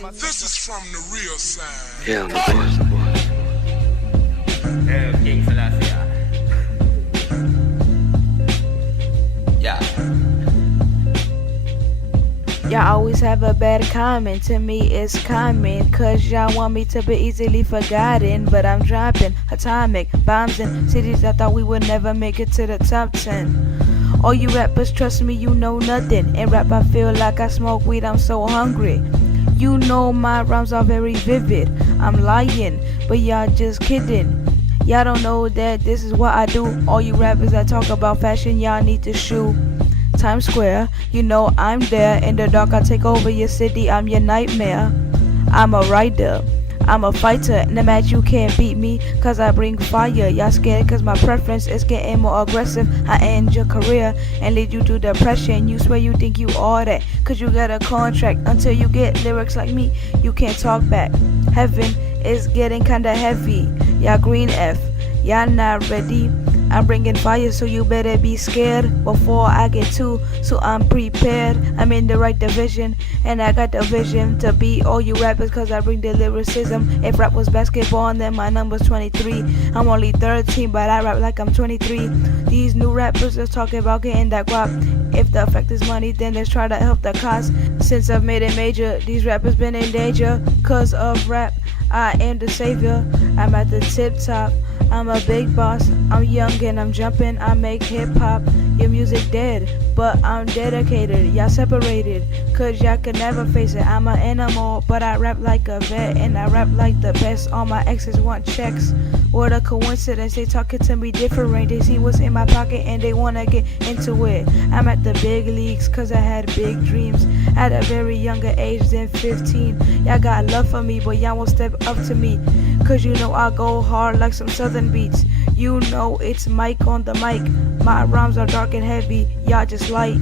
This is from the real side. Yeah, I'm the boss. King Selassie. Yeah. Y'all always have a bad comment, to me it's common, cause y'all want me to be easily forgotten. But I'm dropping atomic bombs in cities I thought we would never make it to the top 10. All you rappers, trust me, you know nothing. In rap I feel like I smoke weed, I'm so hungry. You know my rhymes are very vivid. I'm lying, but y'all just kidding. Y'all don't know that this is what I do. All you rappers that talk about fashion, y'all need to shoot Times Square, you know I'm there. In the dark I take over your city, I'm your nightmare. I'm a rider, I'm a fighter. In the match you can't beat me, cause I bring fire. Y'all scared cause my preference is getting more aggressive. I end your career and lead you to depression. You swear you think you all that, cause you got a contract. Until you get lyrics like me, you can't talk back. Heaven is getting kinda heavy. Y'all green F, y'all not ready. I'm bringing fire, so you better be scared before I get to. So I'm prepared, I'm in the right division, and I got the vision to beat all you rappers, cause I bring the lyricism. If rap was basketball, then my number's 23. I'm only 13, but I rap like I'm 23. These new rappers are talking about getting that guap. If the effect is money, then let's try to help the cause. Since I've made it major, these rappers been in danger. Cause of rap, I am the savior. I'm at the tip top, I'm a big boss. I'm young and I'm jumping, I make hip hop. Your music dead, but I'm dedicated. Y'all separated, cause y'all could never face it. I'm an animal, but I rap like a vet, and I rap like the best. All my exes want checks. What a coincidence, they talking to me different. They see what's in my pocket and they wanna get into it. I'm at the big leagues cause I had big dreams at a very younger age than 15. Y'all got love for me, but y'all won't step up to me, cause you know I go hard like some southern beats. You know it's Mike on the mic. My rhymes are dark and heavy, y'all just light.